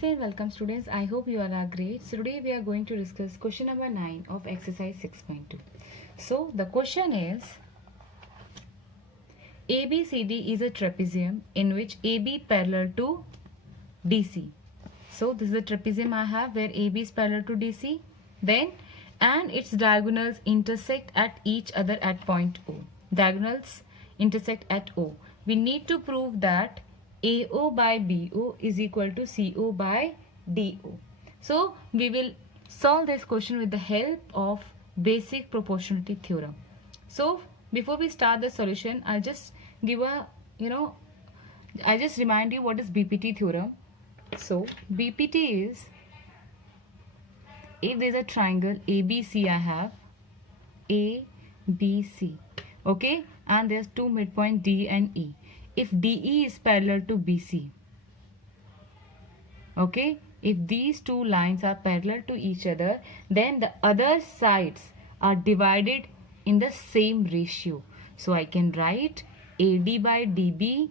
Namaste and welcome students. I hope you all are great. So today we are going to discuss question number 9 of exercise 6.2. So the question is ABCD is a trapezium in which AB parallel to DC. So this is the trapezium I have where AB is parallel to DC. Then and its diagonals intersect at each other at point O. Diagonals intersect at O. We need to prove that AO by BO is equal to CO by DO. So we will solve this question with the help of basic proportionality theorem. So before we start the solution, I'll just give a I'll just remind you what is BPT theorem. So BPT is, if there's a triangle ABC I have, ABC, okay, and there's two midpoint D and E. If DE is parallel to BC, okay, if these two lines are parallel to each other, then the other sides are divided in the same ratio. So I can write AD by DB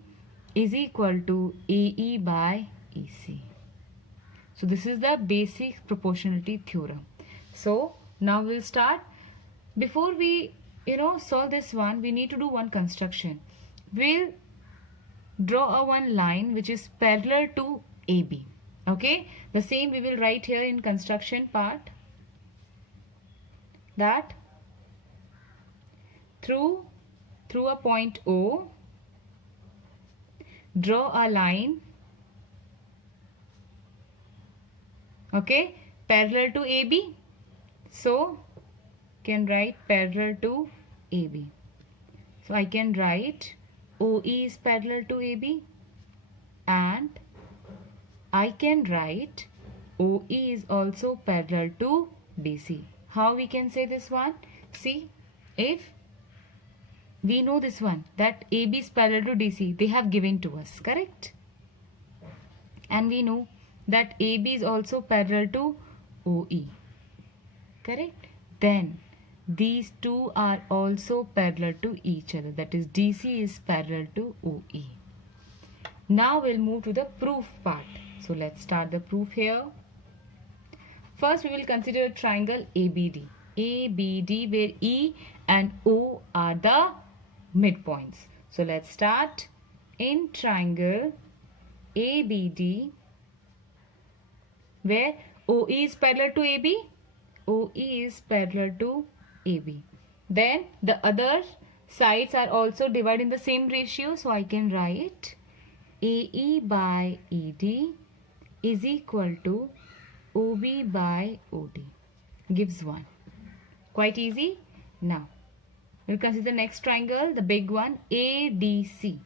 is equal to AE by EC. So this is the basic proportionality theorem. So now we'll start. Before we solve this one, we need to do one construction. We'll draw a one line which is parallel to AB. Okay, the same we will write here in construction part, that through a point O, draw a line, okay, parallel to AB. So can write parallel to AB. So I can write OE is parallel to AB, and I can write OE is also parallel to DC. How we can say this one? See, if we know this one, that AB is parallel to DC, they have given to us, correct? And we know that AB is also parallel to OE, correct? Then these two are also parallel to each other, that is DC is parallel to OE. Now we'll move to the proof part. So let's start the proof here. First we will consider a triangle ABD. ABD where E and O are the midpoints. So let's start. In triangle ABD where OE is parallel to AB, OE is parallel to AB. Then the other sides are also divided in the same ratio. So I can write AE by ED is equal to OB by OD. Gives 1. Quite easy. Now we'll consider the next triangle, the big one, ADC.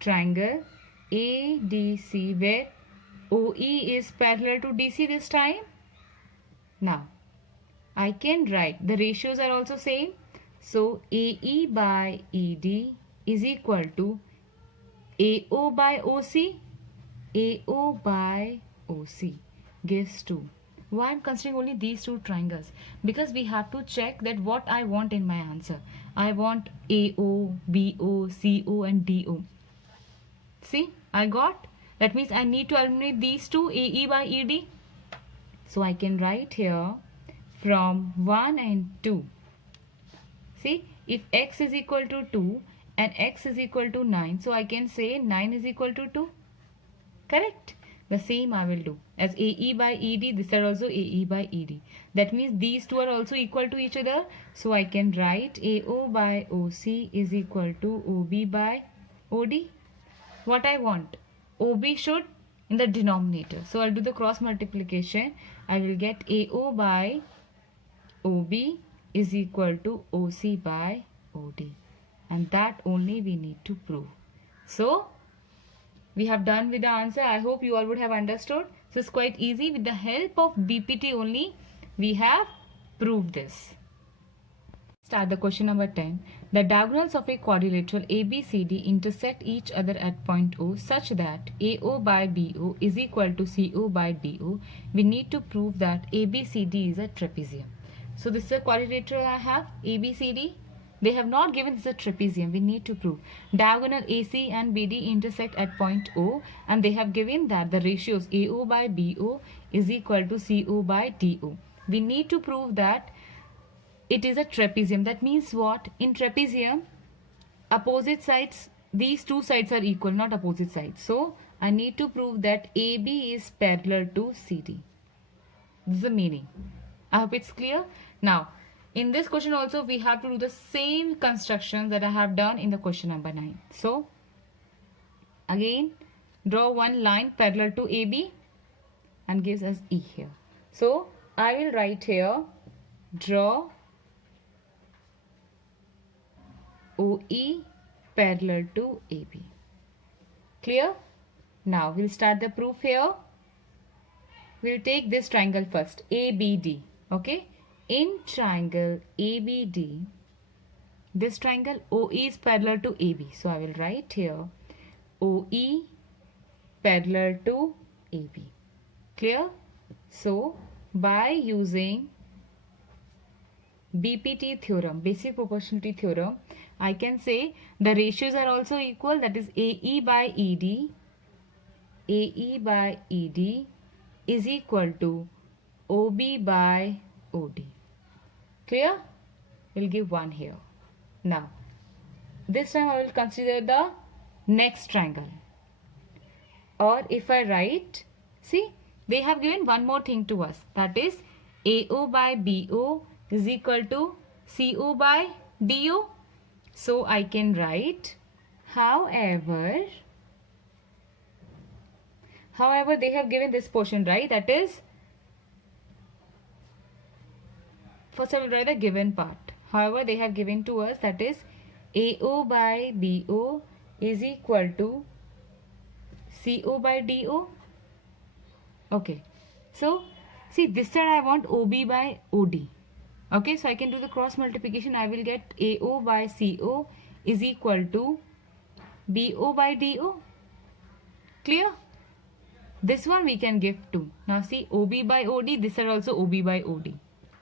Triangle ADC where OE is parallel to DC this time. Now I can write, the ratios are also same. So AE by ED is equal to AO by OC. AO by OC gives 2. Why I'm considering only these two triangles? Because we have to check that what I want in my answer. I want AO, BO, CO and DO. See, I got. That means I need to eliminate these two, AE by ED. So I can write here from 1 and 2. See, if x is equal to 2 and x is equal to 9, so I can say 9 is equal to 2. Correct? The same I will do. As AE by ED, this are also AE by ED. That means these two are also equal to each other. So I can write AO by OC is equal to OB by OD. What I want? OB should in the denominator. So I'll do the cross multiplication. I will get AO by OB is equal to OC by OD. And that only we need to prove. So we have done with the answer. I hope you all would have understood. So it's quite easy. With the help of BPT only, we have proved this. Start the question number 10. The diagonals of a quadrilateral ABCD intersect each other at point O such that AO by BO is equal to CO by DO. We need to prove that ABCD is a trapezium. So this is a quadrilateral I have, ABCD. They have not given this a trapezium. We need to prove diagonal AC and BD intersect at point O, and they have given that the ratios AO by BO is equal to CO by DO. We need to prove that it is a trapezium. That means what? In trapezium, opposite sides, these two sides are equal, not opposite sides. So I need to prove that AB is parallel to CD. This is the meaning. I hope it's clear. Now, in this question also, we have to do the same construction that I have done in the question number 9. So, again, draw one line parallel to AB and gives us E here. So, I will write here, draw OE parallel to AB. Clear? Now, we'll start the proof here. We'll take this triangle first, ABD. Okay? In triangle ABD, this triangle OE is parallel to AB. So I will write here OE parallel to AB. Clear? So by using BPT theorem, basic proportionality theorem, I can say the ratios are also equal. That is AE by ED. AE by ED is equal to OB by OD. Clear? We'll give 1 here. Now, this time I will consider the next triangle. Or if I write, see, they have given one more thing to us. That is AO by BO is equal to CO by DO. So I can write, however, they have given this portion, right? That is, first I will write the given part. However, they have given to us, that is AO by BO is equal to CO by DO. Okay. So, see, this side I want OB by OD. Okay, so I can do the cross multiplication. I will get AO by CO is equal to BO by DO. Clear? This one we can give 2. Now see, OB by OD, this are also OB by OD.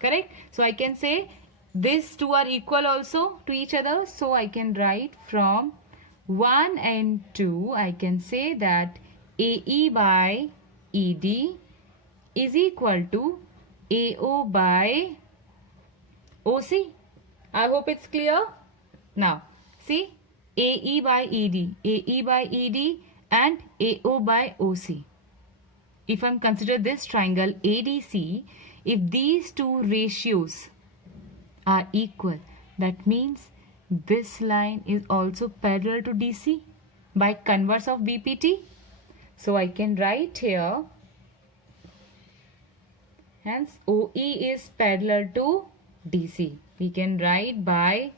Correct? So I can say these two are equal also to each other. So I can write from 1 and 2, I can say that AE by ED is equal to AO by OC. I hope it's clear. Now, see, AE by ED and AO by OC. If I'm consider this triangle ADC, if these two ratios are equal, that means this line is also parallel to DC by converse of BPT. So I can write here, hence OE is parallel to DC. We can write by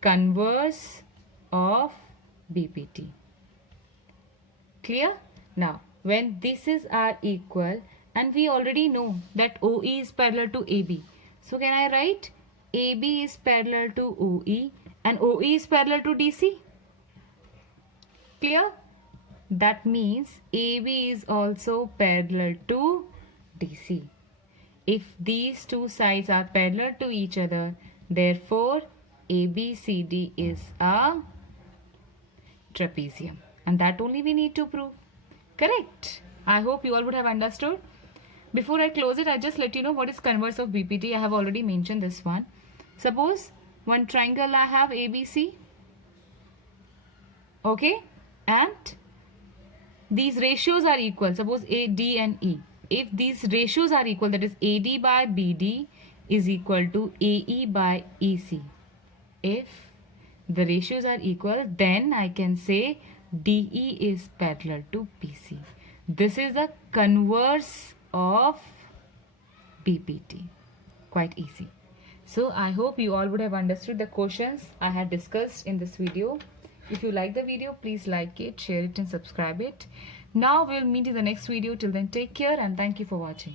converse of BPT. Clear? Now, when this is are equal, and we already know that OE is parallel to AB. So can I write AB is parallel to OE and OE is parallel to DC? Clear? That means AB is also parallel to DC. If these two sides are parallel to each other, therefore ABCD is a trapezium. And that only we need to prove. Correct? I hope you all would have understood. Before I close it, I just let you know what is converse of BPT. I have already mentioned this one. Suppose one triangle I have ABC. Okay? And these ratios are equal. Suppose AD and E. If these ratios are equal, that is AD by BD is equal to AE by EC. If the ratios are equal, then I can say DE is parallel to BC. This is the converse of BPT. Quite easy. So I hope you all would have understood the questions I had discussed in this video. If you like the video, please like it, share it and subscribe it. Now we'll meet in the next video. Till then, take care and thank you for watching.